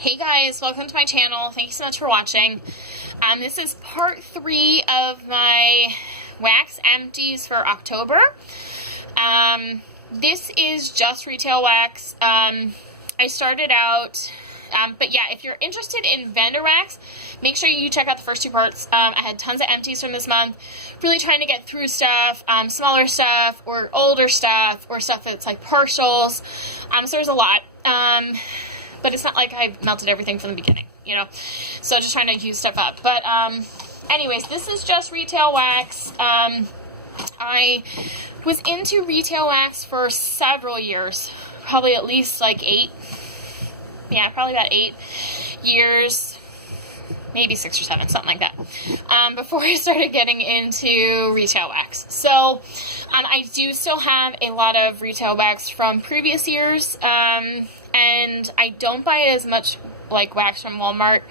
Hey guys, welcome to my channel. Thank you so much for watching. This is part 3 of my wax empties for October. This is just retail wax. I started out, but yeah, if you're interested in vendor wax, make sure you check out the first 2 parts. I had tons of empties from this month, really trying to get through stuff, smaller stuff, or older stuff, or stuff that's like partials. So there's a lot. But it's not like I melted everything from the beginning, you know, so just trying to use stuff up. But anyways, this is just retail wax. I was into retail wax for several years, probably at least like 8, yeah, probably about 8 years, maybe 6 or 7, something like that, before I started getting into retail wax. So I do still have a lot of retail wax from previous years, and I don't buy as much like wax from Walmart,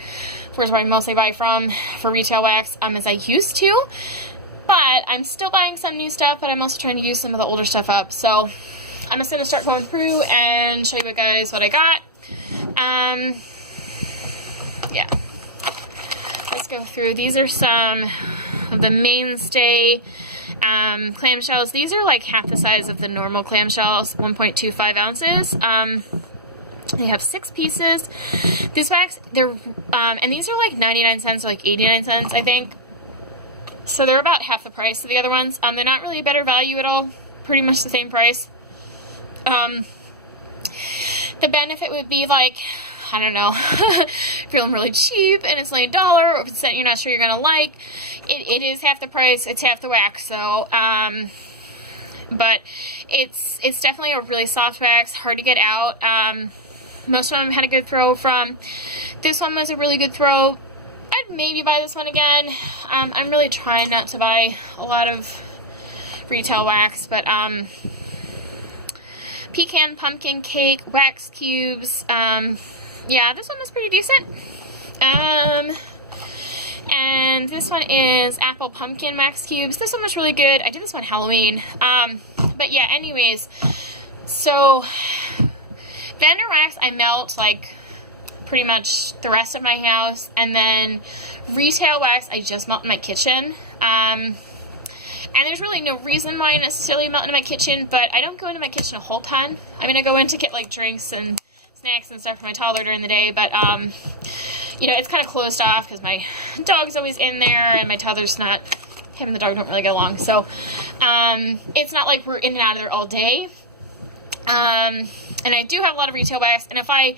whereas where I mostly buy from for retail wax, as I used to. But I'm still buying some new stuff, but I'm also trying to use some of the older stuff up. So I'm just going to start going through and show you guys what I got. Yeah. Let's go through. These are some of the mainstay clamshells. These are like half the size of the normal clamshells, 1.25 ounces. They have 6 pieces. This wax, they're, and these are like 99 cents or like 89 cents, I think. So they're about half the price of the other ones. They're not really a better value at all. Pretty much the same price. The benefit would be like, I don't know, feeling really cheap and it's like $1 or it's that you're not sure you're going to like. It is half the price. It's half the wax. So, but it's definitely a really soft wax, hard to get out. Most of them had a good throw from. This one was a really good throw. I'd maybe buy this one again. I'm really trying not to buy a lot of retail wax, but pecan pumpkin cake wax cubes. Yeah, this one was pretty decent. And this one is apple pumpkin wax cubes. This one was really good. I did this one Halloween. But yeah, anyways, so vendor wax I melt like pretty much the rest of my house, and then retail wax I just melt in my kitchen. And there's really no reason why I necessarily melt in my kitchen, but I don't go into my kitchen a whole ton. I mean, I go in to get like drinks and snacks and stuff for my toddler during the day, but you know, it's kind of closed off because my dog's always in there and my toddler's not, him and the dog don't really get along, so it's not like we're in and out of there all day. And I do have a lot of retail wax, and if I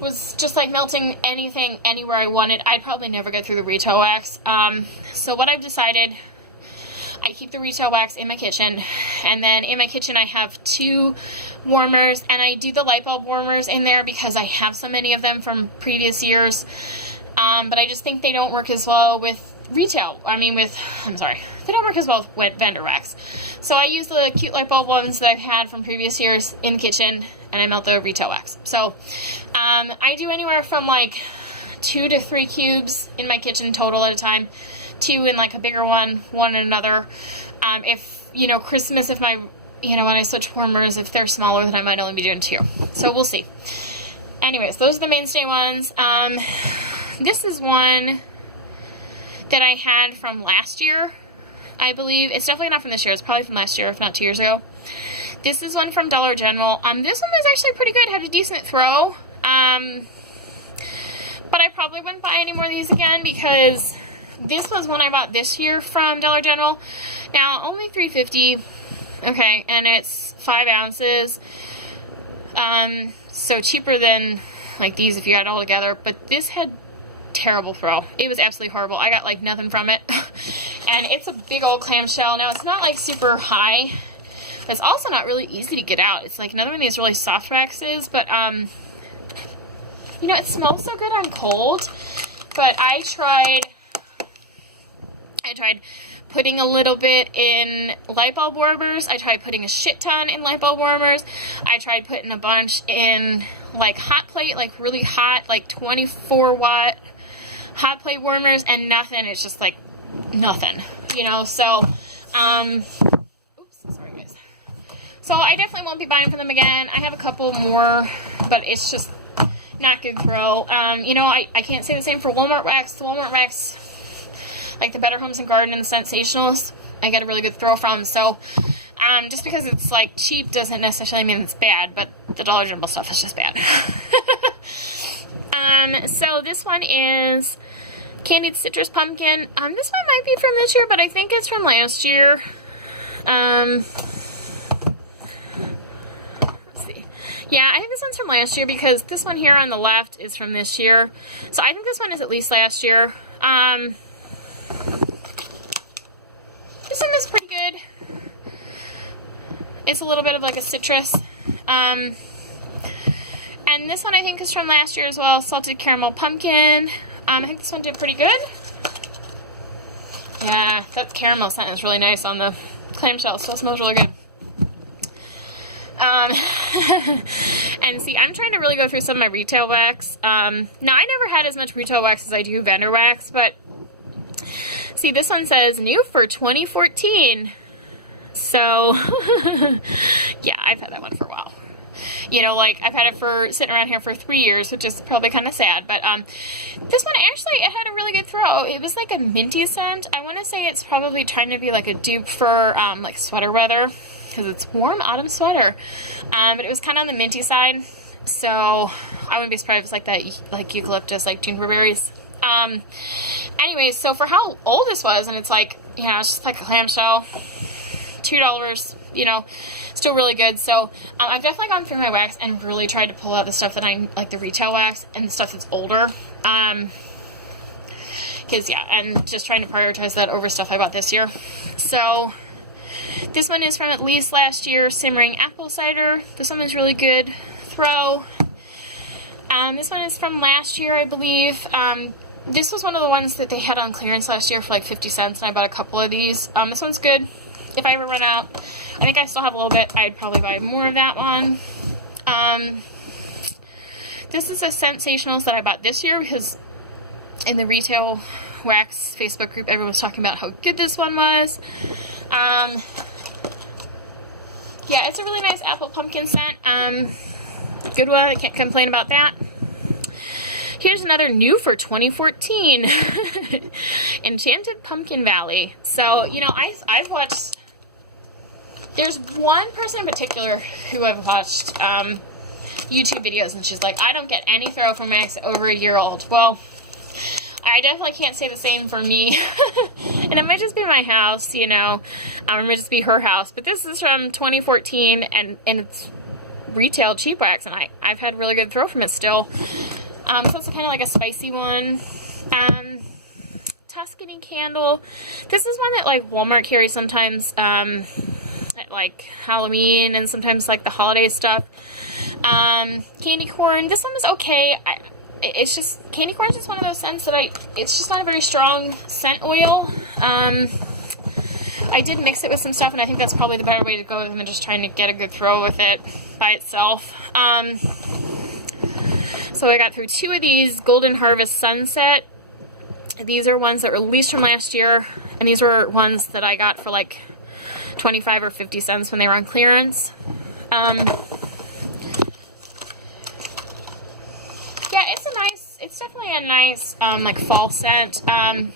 was just like melting anything anywhere I wanted, I'd probably never get through the retail wax. So what I've decided, I keep the retail wax in my kitchen, and then in my kitchen I have 2 warmers, and I do the light bulb warmers in there because I have so many of them from previous years, but I just think they don't work as well with retail, they don't work as well with vendor wax. So I use the cute light bulb ones that I've had from previous years in the kitchen, and I melt the retail wax. So I do anywhere from like 2 to 3 cubes in my kitchen total at a time. 2 in like a bigger one in another. If, you know, Christmas, if my, you know, when I switch warmers, if they're smaller, then I might only be doing 2. So we'll see. Anyways, those are the mainstay ones. This is one that I had from last year, I believe. It's definitely not from this year. It's probably from last year, if not 2 years ago. This is one from Dollar General. This one was actually pretty good. Had a decent throw. But I probably wouldn't buy any more of these again because this was one I bought this year from Dollar General. Now, only $3.50. Okay, and it's 5 ounces. So cheaper than like these if you had it all together. But this had terrible throw. It was absolutely horrible. I got like nothing from it. And it's a big old clamshell. Now, it's not like super high. But it's also not really easy to get out. It's like another one of these really soft waxes. But, you know, it smells so good on cold. But I tried putting a little bit in light bulb warmers. I tried putting a shit ton in light bulb warmers. I tried putting a bunch in like hot plate, like really hot, like 24 watt hot plate warmers, and nothing. It's just like nothing, you know. So oops, sorry guys. So I definitely won't be buying from them again. I have a couple more, but it's just not good throw. You know, I can't say the same for Walmart wax. The Walmart wax, like the Better Homes and Garden and the Sensationals, I get a really good throw from. So just because it's like cheap doesn't necessarily mean it's bad, but the Dollar General stuff is just bad. So this one is Candied Citrus Pumpkin. This one might be from this year, but I think it's from last year. Let's see. Yeah, I think this one's from last year because this one here on the left is from this year. So I think this one is at least last year. This one is pretty good. It's a little bit of like a citrus. And this one I think is from last year as well, Salted Caramel Pumpkin. I think this one did pretty good. Yeah, that caramel scent is really nice on the clamshell, so it smells really good. And see, I'm trying to really go through some of my retail wax. Now, I never had as much retail wax as I do vendor wax, but see, this one says new for 2014. So, yeah, I've had that one for a while. You know, like, I've had it for sitting around here for 3 years, which is probably kind of sad. But this one, actually, it had a really good throw. It was like a minty scent. I want to say it's probably trying to be like a dupe for, like, sweater weather, because it's warm autumn sweater. But it was kind of on the minty side. So I wouldn't be surprised if it's like that, like eucalyptus, like juniper berries. Anyways, so for how old this was, and it's like, you know, it's just like a clamshell, $2, you know, still really good. So I've definitely gone through my wax and really tried to pull out the stuff that I like, the retail wax, and the stuff that's older. Because yeah, and just trying to prioritize that over stuff I bought this year. So this one is from at least last year, Simmering Apple Cider. This one is really good throw. This one is from last year, I believe. This was one of the ones that they had on clearance last year for like 50 cents, and I bought a couple of these. This one's good. If I ever run out, I think I still have a little bit, I'd probably buy more of that one. This is a Sensationals that I bought this year because in the retail wax Facebook group, everyone was talking about how good this one was. Yeah, it's a really nice apple pumpkin scent. Good one, I can't complain about that. Here's another new for 2014, Enchanted Pumpkin Valley. So, you know, I've watched, there's one person in particular who I've watched YouTube videos, and she's like, I don't get any throw from wax over a year old. Well, I definitely can't say the same for me. And it might just be my house, you know, it might just be her house. But this is from 2014, and it's retail cheap wax, and I've had really good throw from it still. So it's kind of like a spicy one. Tuscany Candle. This is one that like Walmart carries sometimes at like Halloween and sometimes like the holiday stuff. Candy Corn. This one was okay. It's just, candy corn is just one of those scents that it's just not a very strong scent oil. I did mix it with some stuff, and I think that's probably the better way to go than just trying to get a good throw with it by itself. So I got through 2 of these, Golden Harvest Sunset. These are ones that were released from last year, and these were ones that I got for like 25 or 50 cents when they were on clearance. Yeah, it's definitely a nice, like, fall scent. I'd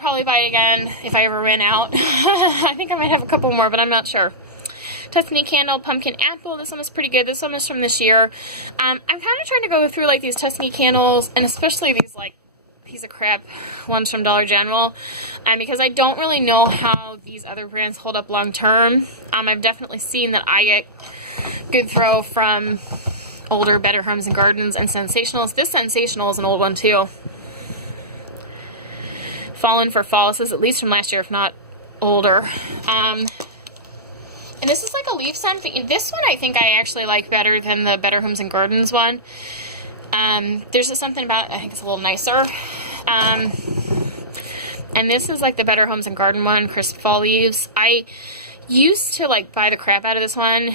probably buy it again if I ever ran out. I think I might have a couple more, but I'm not sure. Tuscany Candle, Pumpkin Apple. This one was pretty good. This one was from this year. I'm kind of trying to go through, like, these Tuscany Candles, and especially these, like, piece of crap ones from Dollar General, because I don't really know how these other brands hold up long term. I've definitely seen that I get good throw from older Better Homes and Gardens and Sensationals. This Sensational is an old one too. Fallen for Fall. This is at least from last year, if not older. And this is like a leaf scent. This one I think I actually like better than the Better Homes and Gardens one. There's just something about it, I think it's a little nicer. And this is like the Better Homes and Garden one, Crisp Fall Leaves. I used to like buy the crap out of this one,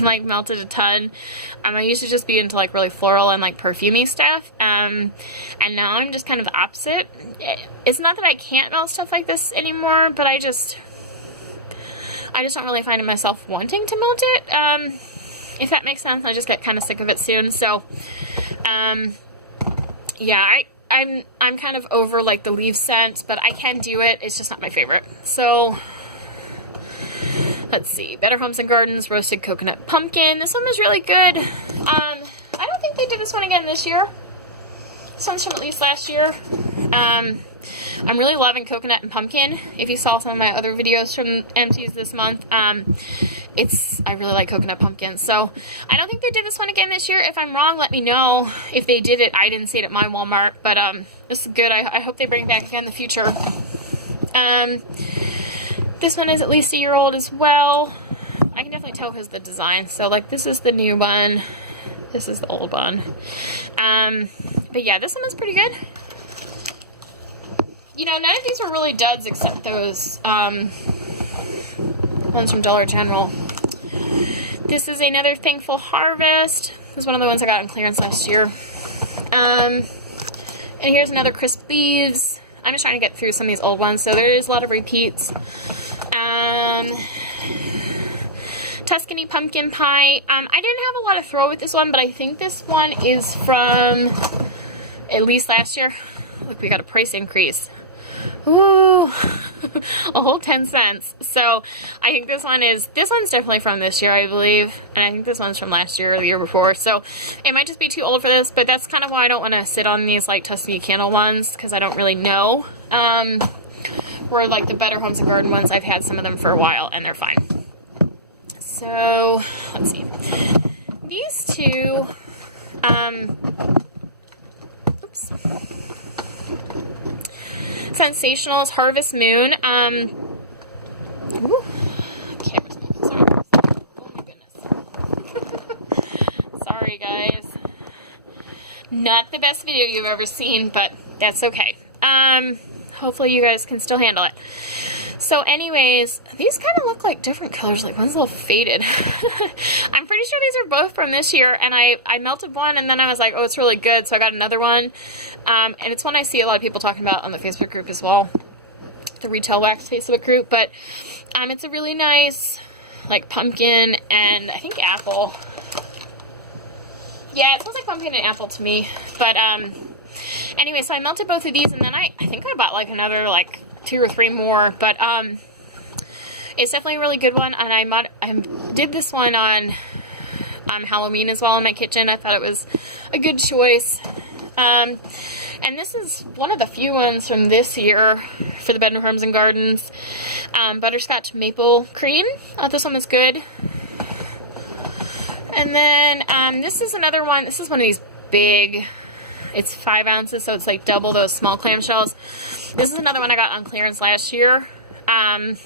like melted a ton. I used to just be into like really floral and like perfumey stuff. And now I'm just kind of the opposite. It's not that I can't melt stuff like this anymore, but I just don't really find myself wanting to melt it. if that makes sense. I just get kind of sick of it soon. So, yeah, I'm kind of over like the leaf scent, but I can do it. It's just not my favorite. So let's see, Better Homes and Gardens Roasted Coconut Pumpkin. This one was really good. I don't think they did this one again this year. This one's from at least last year. I'm really loving coconut and pumpkin. If you saw some of my other videos from Empties this month, I really like coconut pumpkin. So I don't think they did this one again this year. If I'm wrong, let me know. If they did it, I didn't see it at my Walmart, but this is good. I hope they bring it back again in the future. This one is at least a year old as well. I can definitely tell because of the design. So like this is the new one. This is the old one. But yeah, this one is pretty good. You know, none of these were really duds except those ones from Dollar General. This is another Thankful Harvest. This is one of the ones I got on clearance last year. And here's another Crisp Leaves. I'm just trying to get through some of these old ones, so there is a lot of repeats. Tuscany Pumpkin Pie. I didn't have a lot of throw with this one, but I think this one is from at least last year. Look, we got a price increase. Ooh, a whole 10 cents. So I think this one's definitely from this year, I believe. And I think this one's from last year or the year before. So it might just be too old for this, but that's kind of why I don't want to sit on these like Tuscany candle ones, because I don't really know. Where like the Better Homes and Garden ones, I've had some of them for a while and they're fine. So let's see. These two, oops. Sensationals Harvest Moon. Ooh, camera's moving. Sorry. Oh my goodness. Sorry, guys. Not the best video you've ever seen, but that's okay. Hopefully you guys can still handle it. So anyways, these kind of look like different colors. Like one's a little faded. I'm pretty sure these are both from this year, and I melted one and then I was like, oh, it's really good, so I got another one. And it's one I see a lot of people talking about on the Facebook group as well, the Retail Wax Facebook group. But it's a really nice like pumpkin and I think apple. Yeah, it smells like pumpkin and apple to me. But anyway, so I melted both of these, and then I think I bought like another like 2 or 3 more, but it's definitely a really good one, and I did this one on Halloween as well in my kitchen. I thought it was a good choice, and this is one of the few ones from this year for the Better Homes and Gardens. Butterscotch Maple Cream. Oh, this one was good. And then this is another one. This is one of these big. It's 5 ounces, so it's like double those small clamshells. This is another one I got on clearance last year. I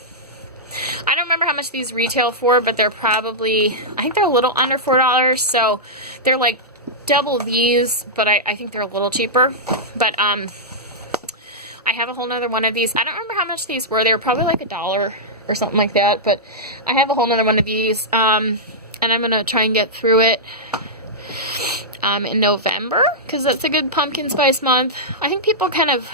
don't remember how much these retail for, but they're probably, I think they're a little under $4, so they're like double these, but I think they're a little cheaper. But I have a whole nother one of these. I don't remember how much these were. They were probably like $1 or something like that, but I have a whole nother one of these, and I'm going to try and get through it in November, because that's a good pumpkin spice month. I think people kind of,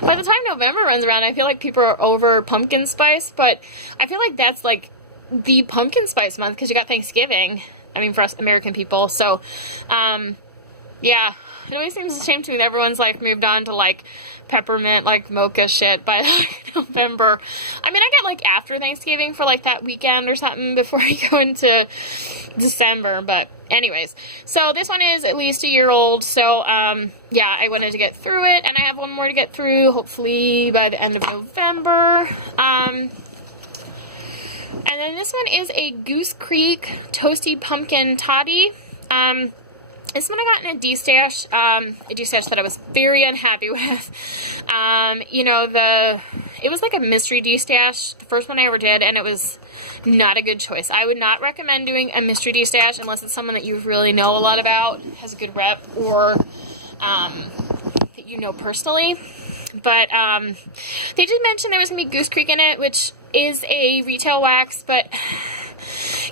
by the time November runs around, I feel like people are over pumpkin spice, but I feel like that's like the pumpkin spice month, because you got Thanksgiving, I mean, for us American people. So, yeah, it always seems a shame to me that everyone's like moved on to like peppermint, like mocha shit by like November. I mean, I get like after Thanksgiving for like that weekend or something before I go into December, but anyways, so this one is at least a year old, so yeah, I wanted to get through it, and I have one more to get through, hopefully by the end of November. And then this one is a Goose Creek Toasty Pumpkin Toddy. This one I got in a D-stash, that I was very unhappy with. You know, it was like a mystery D-stash, the first one I ever did, and it was not a good choice. I would not recommend doing a mystery D-stash unless it's someone that you really know a lot about, has a good rep, or that you know personally. But they did mention there was going to be Goose Creek in it, which is a retail wax, but,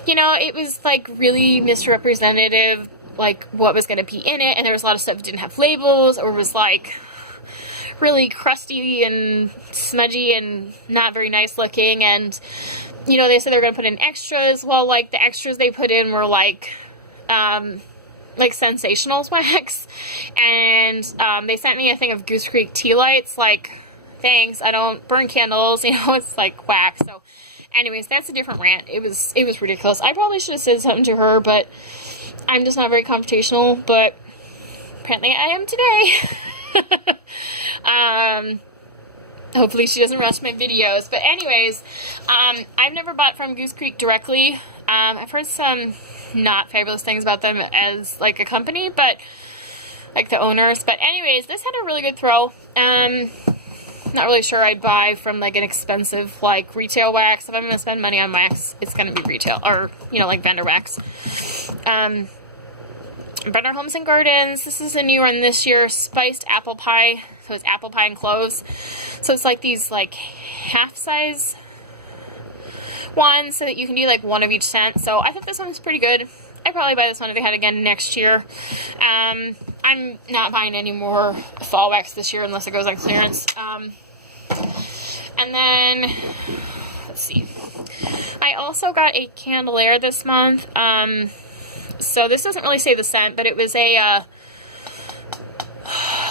you know, it was like really misrepresentative, like what was going to be in it, and there was a lot of stuff that didn't have labels, or was like really crusty and smudgy and not very nice looking, and you know, they said they're going to put in extras. Well, like, the extras they put in were, like sensational wax. And, they sent me a thing of Goose Creek tea lights. Like, thanks, I don't burn candles, you know, it's like wax. So, anyways, that's a different rant. It was ridiculous. I probably should have said something to her, but I'm just not very confrontational, but apparently I am today. Hopefully she doesn't rush my videos. But anyways, I've never bought from Goose Creek directly. I've heard some not fabulous things about them as, like, a company, but, like, the owners. But anyways, this had a really good throw. Not really sure I'd buy from, like, an expensive, like, retail wax. If I'm going to spend money on wax, it's going to be retail, or, you know, like, vendor wax. Better Homes and Gardens. This is a new one this year. Spiced apple pie. So it's apple pie and cloves. So it's like these, like, half-size ones so that you can do, like, one of each scent. So I thought this one was pretty good. I'd probably buy this one if they had it again next year. I'm not buying any more fall wax this year unless it goes on clearance. And then, let's see. I also got a candelier this month. So this doesn't really say the scent, but it was a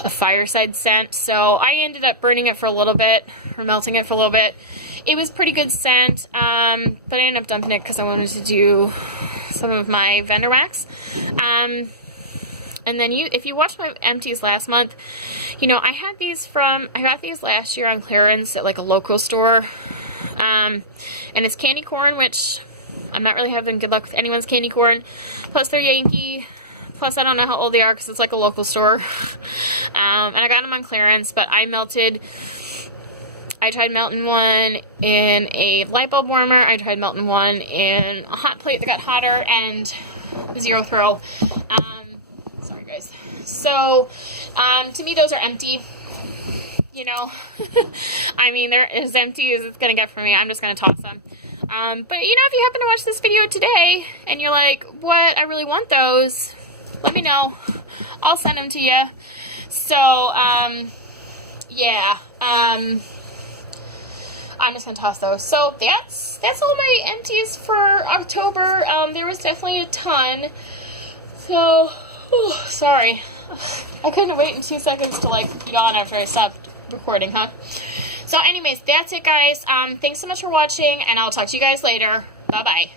fireside scent. So I ended up burning it for a little bit, or melting it for a little bit. It was pretty good scent, but I ended up dumping it because I wanted to do some of my vendor wax. And then if you watched my empties last month, you know, I got these last year on clearance at, like, a local store. And it's candy corn, which I'm not really having good luck with anyone's candy corn. Plus they're Yankee. Plus I don't know how old they are because it's, like, a local store. And I got them on clearance, but I tried melting one in a light bulb warmer. I tried melting one in a hot plate that got hotter, and zero throw. Sorry guys. So, to me those are empty. You know, I mean, they're as empty as it's gonna get for me. I'm just gonna toss them. But you know, if you happen to watch this video today and you're like, what, I really want those, let me know. I'll send them to you. So, yeah, I'm just gonna toss those. So that's all my empties for October. There was definitely a ton. So, sorry. I couldn't wait in 2 seconds to, like, yawn after I stopped recording, huh? So anyways, that's it, guys. Thanks so much for watching, and I'll talk to you guys later. Bye-bye.